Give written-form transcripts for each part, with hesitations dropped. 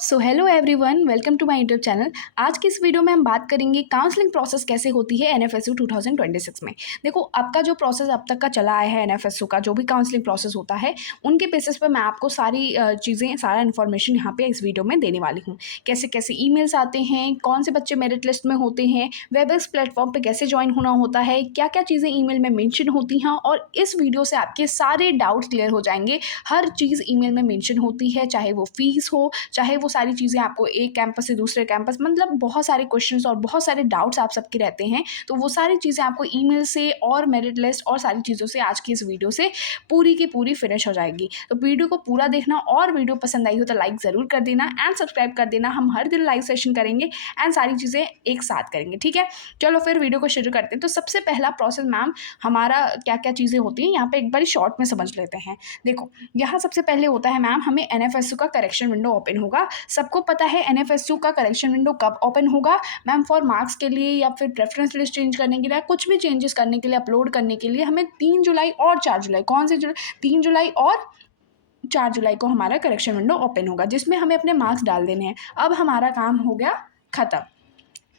So hello everyone, welcome to my YouTube channel. आज की इस वीडियो में हम बात करेंगे काउंसलिंग प्रोसेस कैसे होती है एनएफएसयू 2026 में। देखो, आपका जो प्रोसेस अब तक का चला आया है एनएफएसयू का, जो भी काउंसलिंग प्रोसेस होता है, उनके बेसिस पे मैं आपको सारी चीज़ें, सारा इन्फॉर्मेशन यहाँ पे इस वीडियो में देने वाली हूँ। कैसे कैसे ईमेल्स आते हैं, कौन से बच्चे मेरिट लिस्ट में होते हैं, वेबएक्स प्लेटफॉर्म पर कैसे ज्वाइन होना होता है, क्या क्या चीज़ें ईमेल में मेंशन होती हैं, और इस वीडियो से आपके सारे डाउट्स क्लियर हो जाएंगे। हर चीज़ ईमेल में मेंशन होती है, चाहे वो फीस हो, चाहे वो सारी चीज़ें आपको एक कैंपस से दूसरे कैंपस, मतलब बहुत सारे क्वेश्चंस और बहुत सारे डाउट्स आप सबके रहते हैं। तो वो सारी चीज़ें आपको ईमेल से और मेरिट लिस्ट और सारी चीज़ों से आज की इस वीडियो से पूरी की पूरी फिनिश हो जाएगी। तो वीडियो को पूरा देखना, और वीडियो पसंद आई हो तो लाइक ज़रूर कर देना एंड सब्सक्राइब कर देना। हम हर दिन लाइव सेशन करेंगे एंड सारी चीज़ें एक साथ करेंगे, ठीक है। चलो फिर वीडियो को शुरू करते हैं। तो सबसे पहला प्रोसेस मैम हमारा क्या क्या चीज़ें होती हैं, यहाँ पे एक बार शॉर्ट में समझ लेते हैं। देखो, यहाँ सबसे पहले होता है मैम, हमें एनएफएसयू का करेक्शन विंडो ओपन होगा। सबको पता है एनएफएसयू का करेक्शन विंडो कब ओपन होगा मैम? फॉर मार्क्स के लिए या फिर प्रेफरेंस लिस्ट चेंज करने के लिए, कुछ भी चेंजेस करने के लिए, अपलोड करने के लिए हमें 3 जुलाई और 4 जुलाई, कौन से 3 जुलाई और 4 जुलाई को हमारा करेक्शन विंडो ओपन होगा, जिसमें हमें अपने मार्क्स डाल देने हैं। अब हमारा काम हो गया खत्म,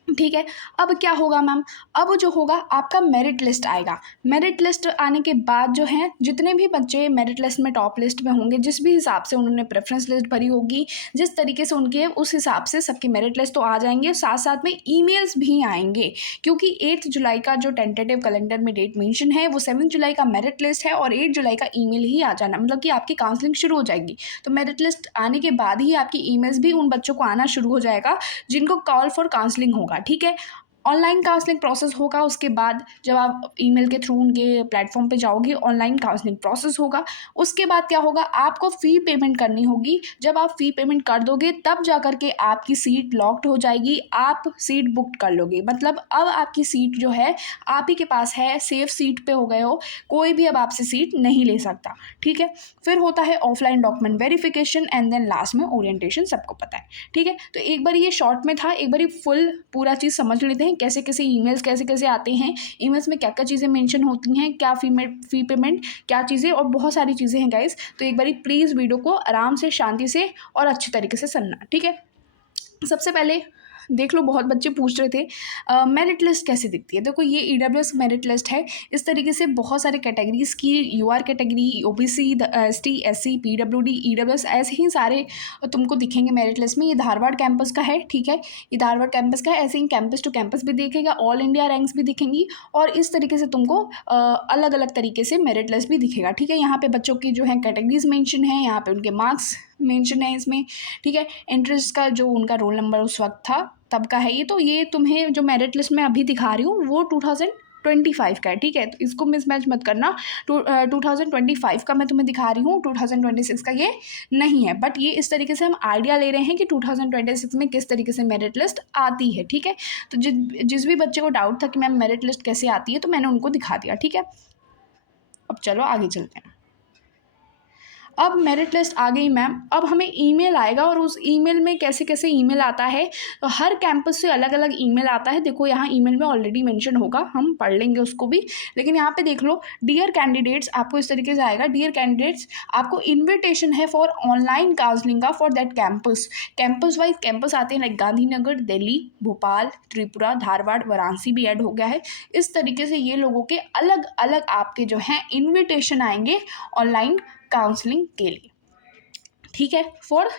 ठीक है। अब क्या होगा मैम? अब जो होगा आपका मेरिट लिस्ट आएगा। मेरिट लिस्ट आने के बाद जो है, जितने भी बच्चे मेरिट लिस्ट में टॉप लिस्ट में होंगे, जिस भी हिसाब से उन्होंने प्रेफरेंस लिस्ट भरी होगी, जिस तरीके से उनके, उस हिसाब से सबके मेरिट लिस्ट तो आ जाएंगे, साथ साथ में ईमेल्स भी आएंगे। क्योंकि 8 जुलाई का जो टेंटेटिव कैलेंडर में डेट मेंशन है, वो 7 जुलाई का मेरिट लिस्ट है, और 8 जुलाई का ईमेल ही आ जाना, मतलब कि आपकी काउंसलिंग शुरू हो जाएगी। तो मेरिट लिस्ट आने के बाद ही आपकी ईमेल्स भी उन बच्चों को आना शुरू हो जाएगा जिनको कॉल फॉर काउंसलिंग होगा, ठीक है। ऑनलाइन काउंसलिंग प्रोसेस होगा, उसके बाद जब आप ईमेल के थ्रू उनके प्लेटफॉर्म पे जाओगे, ऑनलाइन काउंसलिंग प्रोसेस होगा। उसके बाद क्या होगा, आपको फ़ी पेमेंट करनी होगी। जब आप फ़ी पेमेंट कर दोगे तब जा कर के आपकी सीट लॉक्ड हो जाएगी, आप सीट बुक कर लोगे। मतलब अब आपकी सीट जो है आप ही के पास है, सेफ सीट पे हो गए हो, कोई भी अब आपसे सीट नहीं ले सकता, ठीक है। फिर होता है offline document verification and then last में ओरिएंटेशन, सबको पता है, ठीक है। तो एक बार ये शॉर्ट में था, एक बार फुल पूरा चीज़ समझ लेते हैं। कैसे कैसे ईमेल्स कैसे कैसे आते हैं, ईमेल्स में क्या क्या चीज़ें मेंशन होती हैं, क्या फ़ी पेमेंट, क्या चीज़ें, और बहुत सारी चीज़ें हैं गाइस। तो एक बारी प्लीज़ वीडियो को आराम से, शांति से और अच्छे तरीके से सुनना, ठीक है। सबसे पहले देख लो, बहुत बच्चे पूछ रहे थे मेरिट लिस्ट कैसे दिखती है। देखो, ये ईडब्ल्यूएस मेरिट लिस्ट है। इस तरीके से बहुत सारे कैटेगरीज की, UR category, OBC, ST, SC, PWD, EWS, ऐसे ही सारे तुमको दिखेंगे मेरिट लिस्ट में। ये धारवाड़ कैंपस का है, ठीक है, ये धारवाड़ कैंपस का है। ऐसे ही कैंपस टू कैंपस भी दिखेगा, ऑल इंडिया रैंक्स भी दिखेंगी, और इस तरीके से तुमको अलग अलग तरीके से मेरिट लिस्ट भी दिखेगा, ठीक है। यहाँ पे बच्चों की जो है कैटेगरीज मेंशन है, यहाँ पे उनके मार्क्स मेंशन है इसमें, ठीक है। एंट्रेंस का जो उनका रोल नंबर उस वक्त था तब का है ये। तो ये तुम्हें जो मेरिट लिस्ट में अभी दिखा रही हूँ वो 2025 का है, ठीक है। तो इसको मिसमैच मत करना। 2025 का मैं तुम्हें दिखा रही हूँ, 2026 का ये नहीं है। बट ये इस तरीके से हम आइडिया ले रहे हैं कि 2026 में किस तरीके से मेरिट लिस्ट आती है, ठीक है। तो जिस भी बच्चे को डाउट था कि मैम मेरिट लिस्ट कैसे आती है, तो मैंने उनको दिखा दिया, ठीक है। अब चलो आगे चलते हैं। अब मेरिट लिस्ट आ गई मैम, अब हमें ईमेल आएगा, और उस ईमेल में कैसे कैसे ईमेल आता है, तो हर कैंपस से अलग अलग ईमेल आता है। देखो, यहाँ ईमेल में ऑलरेडी मेंशन होगा, हम पढ़ लेंगे उसको भी, लेकिन यहाँ पे देख लो, डियर कैंडिडेट्स, आपको इस तरीके से आएगा, डियर कैंडिडेट्स, आपको इन्विटेशन है फॉर ऑनलाइन काउंसलिंग का for that campus. Campus wise campus आते हैं, लाइक गांधीनगर, दिल्ली, भोपाल, त्रिपुरा, धारवाड़, वाराणसी भी ऐड हो गया है। इस तरीके से ये लोगों के अलग अलग आपके जो हैं इन्विटेशन आएंगे ऑनलाइन काउंसलिंग के लिए, ठीक है, फॉर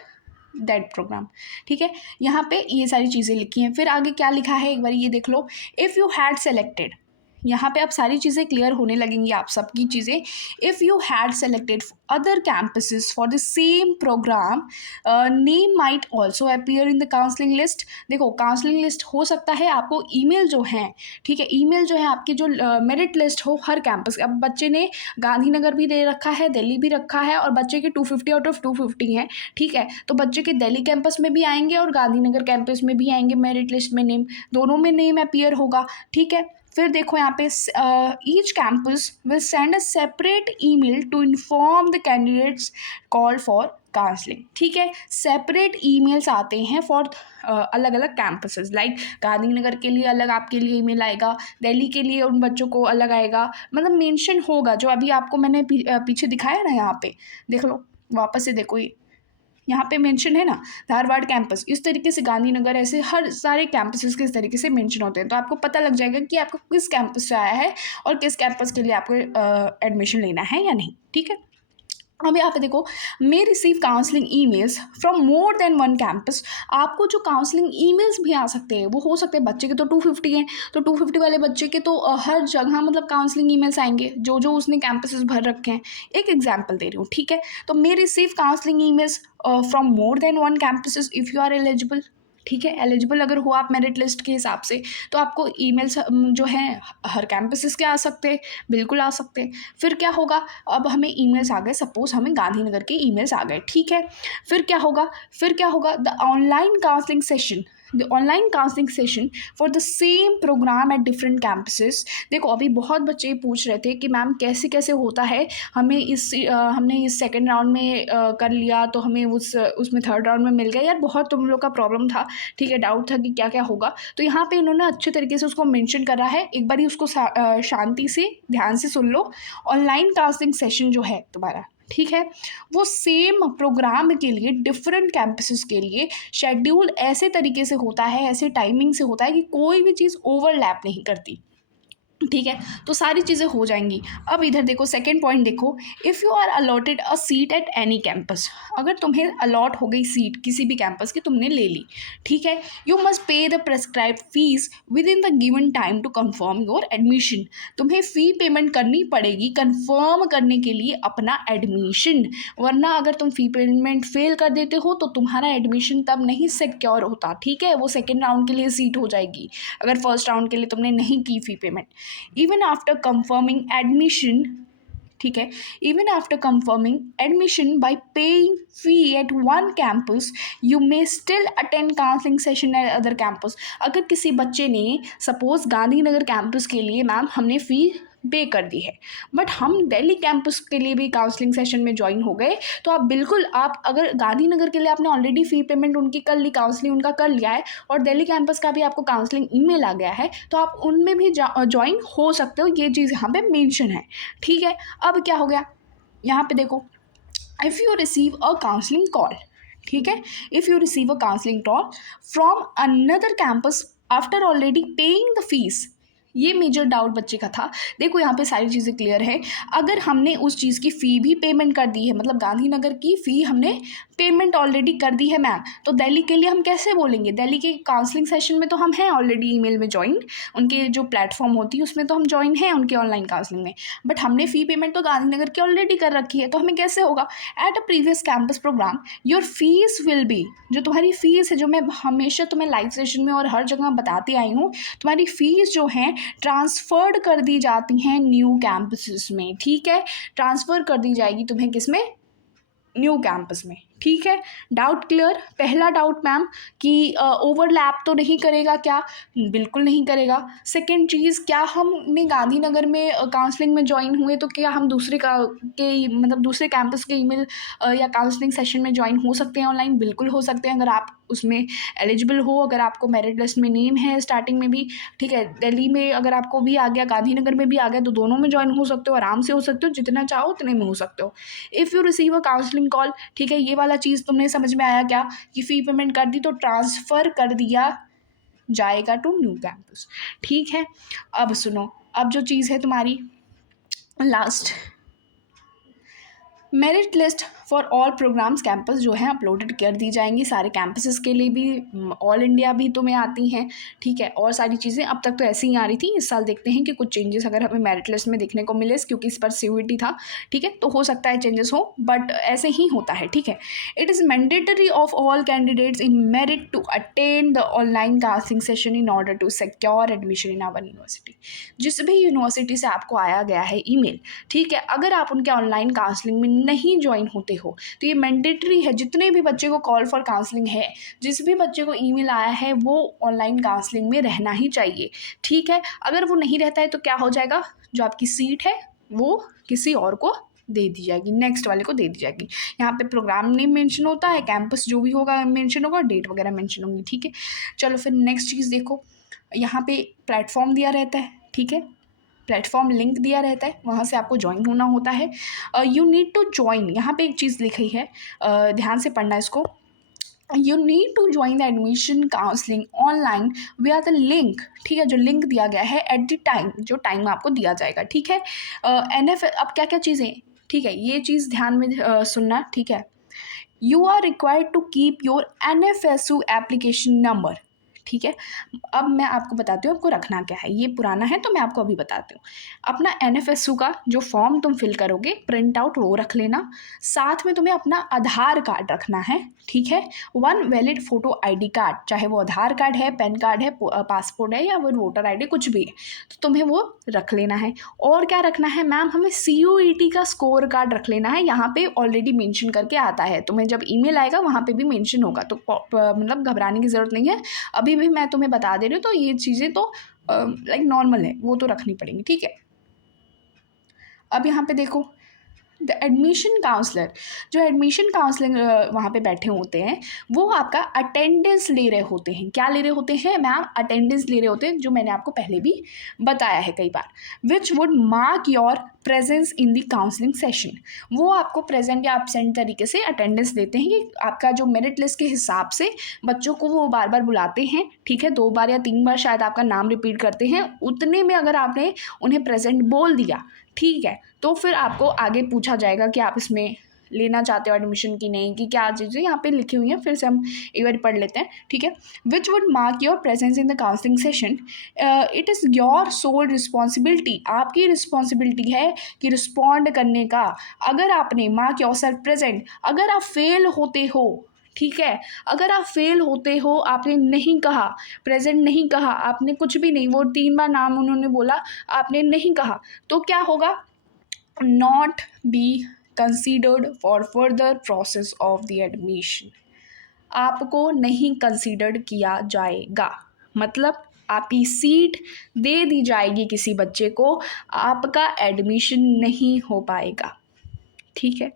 दैट प्रोग्राम, ठीक है। यहाँ पे ये सारी चीज़ें लिखी हैं। फिर आगे क्या लिखा है एक बार ये देख लो, इफ़ यू हैड सेलेक्टेड, यहाँ पे अब सारी चीज़ें क्लियर होने लगेंगी आप सबकी चीज़ें। If you had selected other campuses for the same programme, name might also appear in the counselling list. देखो, काउंसलिंग लिस्ट हो सकता है, आपको ईमेल जो है, ठीक है, ईमेल जो है आपकी जो मेरिट लिस्ट हो हर कैंपस। अब बच्चे ने गांधीनगर भी दे रखा है, दिल्ली भी रखा है, और बच्चे के 250 आउट ऑफ 250 हैं, ठीक है। तो बच्चे के दिल्ली कैंपस में भी आएंगे और गांधीनगर कैंपस में भी आएंगे, मेरिट लिस्ट में नेम, दोनों में नेम अपीयर होगा, ठीक है। फिर देखो यहाँ पे, each campus will send a separate email to inform the candidates call for counselling, ठीक है। सेपरेट ईमेल्स आते हैं फॉर अलग अलग कैंपसेस, लाइक गांधीनगर के लिए अलग आपके लिए ईमेल आएगा, दिल्ली के लिए उन बच्चों को अलग आएगा, मतलब मेंशन होगा। जो अभी आपको मैंने पीछे दिखाया ना, यहाँ पे देख लो, वापस से देखो, ये यहाँ पे मेंशन है ना, धारवाड़ कैंपस, इस तरीके से गांधीनगर, ऐसे हर सारे कैंपसेस के इस तरीके से मेंशन होते हैं। तो आपको पता लग जाएगा कि आपको किस कैंपस से आया है और किस कैंपस के लिए आपको एडमिशन लेना है या नहीं। ठीक है, अब यहाँ पे देखो, मे receive counselling emails from more than one campus. आपको जो काउंसलिंग ईमेल्स भी आ सकते हैं, वो हो सकते हैं, बच्चे के तो 250 हैं, तो 250 वाले बच्चे के तो हर जगह मतलब काउंसलिंग ईमेल्स आएंगे जो जो उसने कैंपसेस भर रखे हैं। एक एग्जाम्पल दे रही हूँ, ठीक है। तो may receive counselling emails from more than one campuses if you are eligible. ठीक है, एलिजिबल अगर हो आप मेरिट लिस्ट के हिसाब से, तो आपको ईमेल्स जो हैं हर कैंपसेस के आ सकते हैं, बिल्कुल आ सकते हैं। फिर क्या होगा, अब हमें ईमेल्स आ गए, सपोज हमें गांधीनगर के ईमेल्स आ गए, ठीक है। फिर क्या होगा, the online counselling session, the online counselling session for the same programme at different campuses. देखो, अभी बहुत बच्चे पूछ रहे थे कि मैम कैसे कैसे होता है, हमने इस सेकेंड राउंड में कर लिया तो हमें उसमें थर्ड राउंड में मिल गया। यार बहुत तुम लोग का प्रॉब्लम था, ठीक है, डाउट था कि क्या क्या होगा। तो यहाँ पे इन्होंने अच्छे तरीके से उसको मेंशन करा है, एक बार ही उसको शांति से ध्यान से सुन लो। ऑनलाइन काउंसलिंग सेशन जो है तुम्हारा, ठीक है, वो सेम प्रोग्राम के लिए डिफरेंट कैंपसेस के लिए शेड्यूल ऐसे तरीके से होता है, ऐसे टाइमिंग से होता है कि कोई भी चीज़ ओवरलैप नहीं करती। ठीक है, तो सारी चीज़ें हो जाएंगी। अब इधर देखो, सेकेंड पॉइंट देखो, if you are allotted a seat at any campus, अगर तुम्हें अलॉट हो गई सीट किसी भी कैंपस की, तुमने ले ली, ठीक है, you must pay the prescribe fees within the given time to confirm your admission. तुम्हें फ़ी पेमेंट करनी पड़ेगी कंफर्म करने के लिए अपना एडमिशन, वरना अगर तुम फ़ी पेमेंट फेल कर देते हो तो तुम्हारा एडमिशन तब नहीं सिक्योर होता। ठीक है, वो सेकेंड राउंड के लिए सीट हो जाएगी अगर फर्स्ट राउंड के लिए तुमने नहीं की fee payment. Even after confirming admission, ठीक है, even after confirming admission by paying fee at one campus, you may still attend counselling session at other campus. अगर किसी बच्चे ने सपोज गांधीनगर कैंपस के लिए मैम हमने फ़ी पे कर दी है, बट हम दिल्ली कैंपस के लिए भी काउंसलिंग सेशन में ज्वाइन हो गए, तो आप बिल्कुल, आप अगर गांधीनगर के लिए आपने ऑलरेडी फ़ी पेमेंट उनकी कर ली, काउंसलिंग उनका कर लिया है, और दिल्ली कैंपस का भी आपको काउंसलिंग ईमेल आ गया है, तो आप उनमें भी ज्वाइन हो सकते हो। ये चीज़ यहाँ पे मेंशन है, ठीक है। अब क्या हो गया, यहाँ पे देखो, if you receive a counselling call, ठीक है, if you receive a counselling call from another campus after already paying the fees, ये मेजर डाउट बच्चे का था। देखो यहाँ पे सारी चीज़ें क्लियर है, अगर हमने उस चीज़ की फ़ी भी पेमेंट कर दी है, मतलब गांधीनगर की फ़ी हमने पेमेंट ऑलरेडी कर दी है मैम, तो दिल्ली के लिए हम कैसे बोलेंगे, दिल्ली के काउंसलिंग सेशन में तो हम हैं ऑलरेडी ईमेल में ज्वाइन, उनके जो प्लेटफॉर्म होती है उसमें तो हम ज्वाइन हैं उनके ऑनलाइन काउंसलिंग में, बट हमने फ़ी पेमेंट तो गांधीनगर की ऑलरेडी कर रखी है, तो हमें कैसे होगा। At a previous campus programme your fees will be, जो तुम्हारी फ़ीस है, जो मैं हमेशा तुम्हें लाइव सेशन में और हर जगह बताती आई हूँ, तुम्हारी फ़ीस जो है ट्रांसफ़र्ड कर दी जाती हैं न्यू कैंपसेस में। ठीक है, ट्रांसफ़र कर दी जाएगी तुम्हें किस में, न्यू कैंपस में। ठीक है, डाउट क्लियर। पहला डाउट मैम कि ओवरलैप तो नहीं करेगा क्या, बिल्कुल नहीं करेगा। सेकंड चीज़, क्या हमने गांधीनगर में काउंसलिंग में ज्वाइन हुए तो क्या हम दूसरे का के मतलब दूसरे कैंपस के ईमेल या काउंसलिंग सेशन में ज्वाइन हो सकते हैं ऑनलाइन, बिल्कुल हो सकते हैं अगर आप उसमें एलिजिबल हो, अगर आपको मेरिट लिस्ट में नेम है स्टार्टिंग में भी। ठीक है, दिल्ली में अगर आपको भी आ गया, गांधीनगर में भी आ गया, तो दोनों में ज्वाइन हो सकते हो, आराम से हो सकते हो, जितना चाहो उतने में हो सकते हो। If you receive a counselling call, ठीक है, ये वाला चीज़ तुमने समझ में आया क्या, कि फ़ी पेमेंट कर दी तो ट्रांसफ़र कर दिया जाएगा टू न्यू कैंपस। ठीक है, अब सुनो, अब जो चीज़ है तुम्हारी last, merit list for all programmes campus जो है अपलोडेड कर दी जाएंगी सारे कैंपसेस के लिए भी, ऑल इंडिया भी तुम्हें आती हैं। ठीक है, और सारी चीज़ें अब तक तो ऐसे ही आ रही थी, इस साल देखते हैं कि कुछ चेंजेस अगर हमें मेरिट लिस्ट में देखने को मिले, क्योंकि इस पर सीयूईटी था। ठीक है, तो हो सकता है चेंजेस हो, बट ऐसे ही होता है। ठीक है, it is mandatory of all candidates in merit to attend the online counselling session in order to secure admission in our university. जिस भी यूनिवर्सिटी से आपको आया गया है ईमेल, ठीक है, अगर आप उनके ऑनलाइन काउंसलिंग में नहीं ज्वाइन होते हो तो ये मैंडेटरी है, जितने भी बच्चे को कॉल फॉर काउंसलिंग है, जिस भी बच्चे को ईमेल आया है, वो ऑनलाइन काउंसलिंग में रहना ही चाहिए। ठीक है, अगर वो नहीं रहता है तो क्या हो जाएगा, जो आपकी सीट है वो किसी और को दे दी जाएगी, नेक्स्ट वाले को दे दी जाएगी। यहाँ पे प्रोग्राम नेम मेंशन होता है, कैंपस जो भी होगा मेंशन होगा, डेट वगैरह मेंशन होंगी। ठीक है, चलो फिर नेक्स्ट चीज़ देखो, यहाँ पे प्लेटफॉर्म दिया रहता है। ठीक है, प्लेटफॉर्म लिंक दिया रहता है, वहाँ से आपको ज्वाइन होना होता है। यू नीड टू ज्वाइन, यहाँ पे एक चीज़ लिखी है, ध्यान से पढ़ना इसको। You need to join the admission counselling online via the link, ठीक है, जो लिंक दिया गया है एट द टाइम, जो टाइम आपको दिया जाएगा, ठीक है। अब क्या क्या चीज़ें, ठीक है, ये चीज़ ध्यान में सुनना, ठीक है। You are required to keep your NFSU application number, ठीक है। अब मैं आपको बताती हूँ आपको रखना क्या है, ये पुराना है तो मैं आपको अभी बताती हूँ। अपना NFSU का जो फॉर्म तुम फिल करोगे प्रिंट आउट वो रख लेना, साथ में तुम्हें अपना आधार कार्ड रखना है, ठीक है। 1 वैलिड फ़ोटो ID कार्ड, चाहे वो आधार कार्ड है, पैन कार्ड है, पासपोर्ट है या वो वोटर ID कुछ भी है, तो तुम्हें वो रख लेना है। और क्या रखना है मैम, हमें CUET का स्कोर कार्ड रख लेना है, यहाँ पे ऑलरेडी मेंशन करके आता है, तुम्हें जब ईमेल आएगा वहाँ पे भी मेंशन होगा, तो मतलब घबराने की ज़रूरत नहीं है। अभी भी मैं तुम्हें बता दे रही हूँ, तो ये चीज़ें तो लाइक नॉर्मल है, वो तो रखनी पड़ेंगी, ठीक है। अब यहाँ पे देखो, द एडमिशन काउंसलर, जो एडमिशन काउंसलिंग वहाँ पे बैठे होते हैं, वो आपका अटेंडेंस ले रहे होते हैं। क्या ले रहे होते हैं मैम, अटेंडेंस ले रहे होते हैं, जो मैंने आपको पहले भी बताया है कई बार। Which would mark your presence in the counselling session, वो आपको प्रेजेंट या एब्सेंट तरीके से अटेंडेंस देते हैं कि आपका जो मेरिट लिस्ट के हिसाब से बच्चों को वो बार बार बुलाते हैं, ठीक है, 2 बार या 3 बार शायद आपका नाम रिपीट करते हैं, उतने में अगर आपने उन्हें प्रेजेंट बोल दिया, ठीक है, तो फिर आपको आगे पूछा जाएगा कि आप इसमें लेना चाहते हो एडमिशन की नहीं, कि क्या चीज़ें यहाँ पे लिखी हुई हैं, फिर से हम एक बार पढ़ लेते हैं, ठीक है। विच would mark your presence in the counselling session, it is your sole responsibility, आपकी रिस्पॉन्सिबिलिटी है कि रिस्पॉन्ड करने का। अगर आपने मार्क योर सेल्फ प्रेजेंट, अगर आप फेल होते हो, ठीक है, अगर आप फेल होते हो, आपने नहीं कहा, प्रेजेंट नहीं कहा, आपने कुछ भी नहीं, वो 3 बार नाम उन्होंने बोला, आपने नहीं कहा, तो क्या होगा, not be considered for further process of the admission, आपको नहीं कंसीडर्ड किया जाएगा, मतलब आपकी सीट दे दी जाएगी किसी बच्चे को, आपका एडमिशन नहीं हो पाएगा, ठीक है।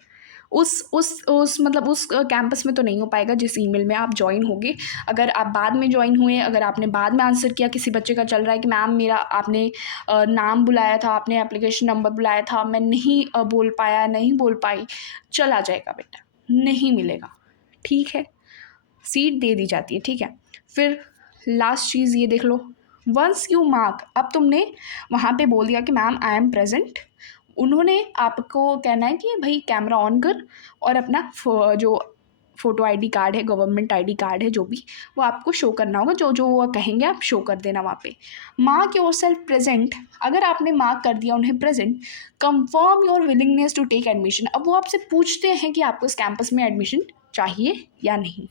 उस मतलब उस कैंपस में तो नहीं हो पाएगा जिस ईमेल में आप ज्वाइन होगे। अगर आप बाद में ज्वाइन हुए, अगर आपने बाद में आंसर किया, किसी बच्चे का चल रहा है कि मैम मेरा आपने नाम बुलाया था, आपने एप्लीकेशन नंबर बुलाया था, मैं नहीं बोल पाया, नहीं बोल पाई, चला जाएगा बेटा, नहीं मिलेगा, ठीक है, सीट दे दी जाती है, ठीक है। फिर लास्ट चीज़ ये देख लो, वंस यू मार्क, अब तुमने वहाँ पे बोल दिया कि मैम आई एम प्रेजेंट, उन्होंने आपको कहना है कि भाई कैमरा ऑन कर और अपना जो फ़ोटो ID कार्ड है, गवर्नमेंट ID कार्ड है, जो भी, वो आपको शो करना होगा, जो जो वो कहेंगे आप शो कर देना वहाँ पे। मार्क योर सेल्फ प्रेजेंट, अगर आपने मार्क कर दिया उन्हें present, confirm your willingness to take admission, अब वो आपसे पूछते हैं कि आपको इस कैंपस में एडमिशन चाहिए या नहीं।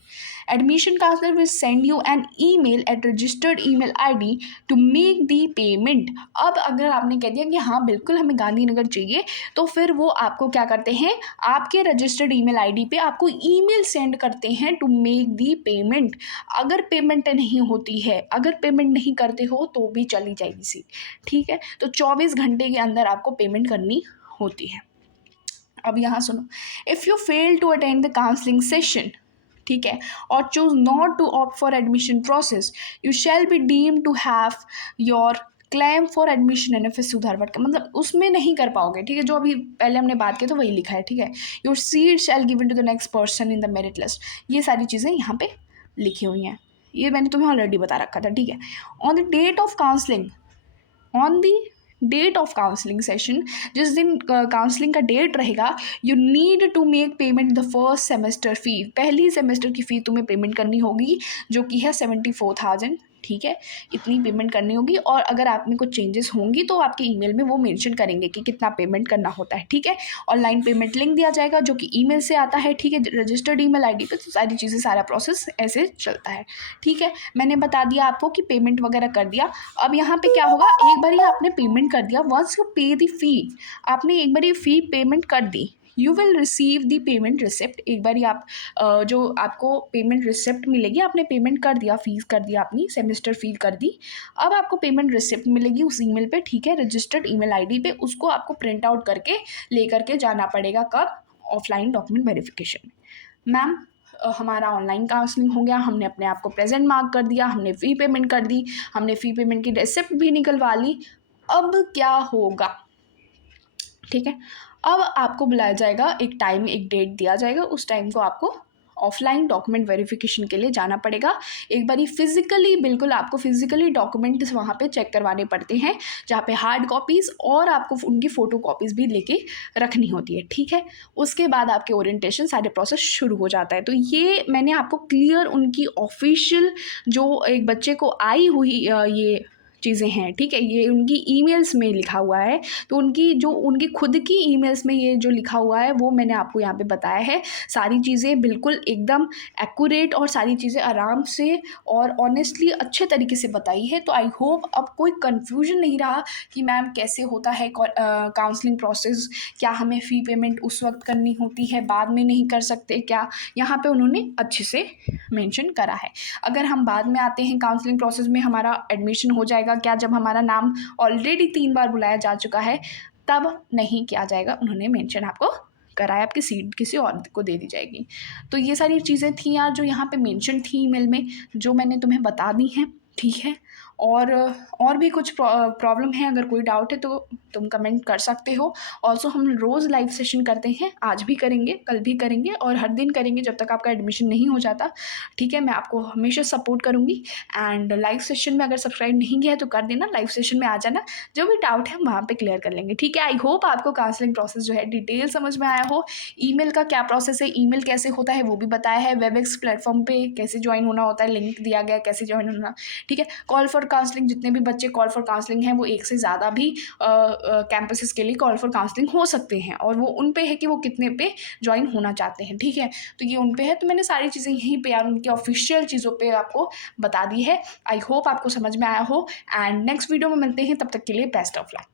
Admission counsellor will send you an email at registered email ID to make the payment, अब अगर आपने कह दिया कि हाँ बिल्कुल हमें गांधीनगर चाहिए, तो फिर वो आपको क्या करते हैं, आपके रजिस्टर्ड ईमेल ID पे आपको ईमेल सेंड करते हैं टू मेक दी पेमेंट। अगर पेमेंट नहीं होती है, अगर पेमेंट नहीं करते हो तो भी चली जाएगी सीट, ठीक है, तो 24 घंटे के अंदर आपको पेमेंट करनी होती है। अब यहाँ सुनो, if you fail to attend the counselling session, ठीक है, और choose not to opt for admission process, you shall be deem to have your claim for admission NFSU Dharwad का, मतलब उसमें नहीं कर पाओगे, ठीक है, जो अभी पहले हमने बात की तो वही लिखा है, ठीक है। Your seat shall given to the next person in the merit list, ये सारी चीज़ें यहाँ पे लिखी हुई हैं, ये मैंने तुम्हें ऑलरेडी बता रखा था, ठीक है। On the date of counselling, on the date of counselling session, जिस दिन काउंसलिंग का डेट रहेगा, you need to make payment the first semester fee, पहली सेमेस्टर की फ़ी तुम्हें पेमेंट करनी होगी, जो कि है 74,000, ठीक है, इतनी पेमेंट करनी होगी। और अगर आप में कुछ चेंजेस होंगी तो आपके ईमेल में वो मेंशन करेंगे कि कितना पेमेंट करना होता है, ठीक है। ऑनलाइन पेमेंट लिंक दिया जाएगा जो कि ईमेल से आता है, ठीक है, रजिस्टर्ड ईमेल ID पे, तो सारी चीज़ें, सारा प्रोसेस ऐसे चलता है, ठीक है। मैंने बता दिया आपको कि पेमेंट वगैरह कर दिया। अब यहाँ पे क्या होगा, एक बार ही आपने पेमेंट कर दिया, once you pay the fee, आपने एक बार ये फ़ी पेमेंट कर दी, you will receive the payment receipt, एक बार ही आप जो आपको पेमेंट रिसिप्ट मिलेगी, आपने पेमेंट कर दिया, फीस कर दिया, अपनी सेमेस्टर फी कर दी, अब आपको पेमेंट रिसिप्ट मिलेगी उस ईमेल पे, ठीक है, रजिस्टर्ड ईमेल ID पे, उसको आपको प्रिंट आउट करके लेकर के जाना पड़ेगा, कब, ऑफलाइन डॉक्यूमेंट वेरिफिकेशन में। मैम हमारा ऑनलाइन काउंसलिंग हो गया, हमने अपने आप को प्रेजेंट मार्क कर दिया, हमने फ़ी पेमेंट कर दी, हमने फ़ी पेमेंट की रिसिप्ट भी निकलवा ली, अब क्या होगा, ठीक है। अब आपको बुलाया जाएगा, एक टाइम एक डेट दिया जाएगा, उस टाइम को आपको ऑफलाइन डॉक्यूमेंट वेरिफिकेशन के लिए जाना पड़ेगा। एक बारी फिजिकली, बिल्कुल आपको फिजिकली डॉक्यूमेंट्स वहाँ पे चेक करवाने पड़ते हैं, जहाँ पे हार्ड कॉपीज़ और आपको उनकी फ़ोटो कॉपीज़ भी लेके रखनी होती है, ठीक है। उसके बाद आपके ओरिएंटेशन सारे प्रोसेस शुरू हो जाता है। तो ये मैंने आपको क्लियर उनकी ऑफिशियल जो एक बच्चे को आई हुई ये चीज़ें हैं, ठीक है, ये उनकी ईमेल्स में लिखा हुआ है। तो उनकी जो उनकी खुद की ईमेल्स में ये जो लिखा हुआ है वो मैंने आपको यहाँ पे बताया है। सारी चीज़ें बिल्कुल एकदम एक्यूरेट और सारी चीज़ें आराम से और ऑनेस्टली अच्छे तरीके से बताई है। तो आई होप अब कोई कन्फ्यूजन नहीं रहा कि मैम कैसे होता है काउंसलिंग प्रोसेस, क्या हमें फ़ी पेमेंट उस वक्त करनी होती है, बाद में नहीं कर सकते क्या? यहाँ पे उन्होंने अच्छे से मेंशन करा है। अगर हम बाद में आते हैं काउंसलिंग प्रोसेस में, हमारा एडमिशन हो जाएगा क्या, जब हमारा नाम ऑलरेडी 3 बार बुलाया जा चुका है, तब नहीं किया जाएगा, उन्होंने मेंशन आपको कराया, आपकी सीट किसी और को दे दी जाएगी। तो ये सारी चीज़ें थी यार जो यहाँ पे मेंशन थी ईमेल में, जो मैंने तुम्हें बता दी हैं, ठीक है। और भी कुछ प्रॉब्लम है, अगर कोई डाउट है तो तुम कमेंट कर सकते हो। ऑल्सो हम रोज़ लाइव सेशन करते हैं, आज भी करेंगे, कल भी करेंगे और हर दिन करेंगे जब तक आपका एडमिशन नहीं हो जाता, ठीक है। मैं आपको हमेशा सपोर्ट करूँगी। एंड लाइव सेशन में अगर सब्सक्राइब नहीं किया है तो कर देना, लाइव सेशन में आ जाना, जो भी डाउट है हम वहाँ पे क्लियर कर लेंगे, ठीक है। आई होप आपको काउंसलिंग प्रोसेस जो है डिटेल समझ में आया हो। ईमेल का क्या प्रोसेस है, ईमेल कैसे होता है वो भी बताया है, वेबएक्स प्लेटफॉर्म पे कैसे ज्वाइन होना होता है, लिंक दिया गया है कैसे ज्वाइन होना, ठीक है। कॉल फॉर काउंसलिंग, जितने भी बच्चे कॉल फॉर काउंसलिंग हैं वो एक से ज़्यादा भी कैंपसेस के लिए कॉल फॉर काउंसलिंग हो सकते हैं, और वो उन पे है कि वो कितने पे ज्वाइन होना चाहते हैं, ठीक है। तो ये उन पे है। तो मैंने सारी चीज़ें यहीं पे यार उनकी ऑफिशियल चीज़ों पे आपको बता दी है। आई होप आपको समझ में आया हो। एंड नेक्स्ट वीडियो में मिलते हैं, तब तक के लिए बेस्ट ऑफ लक।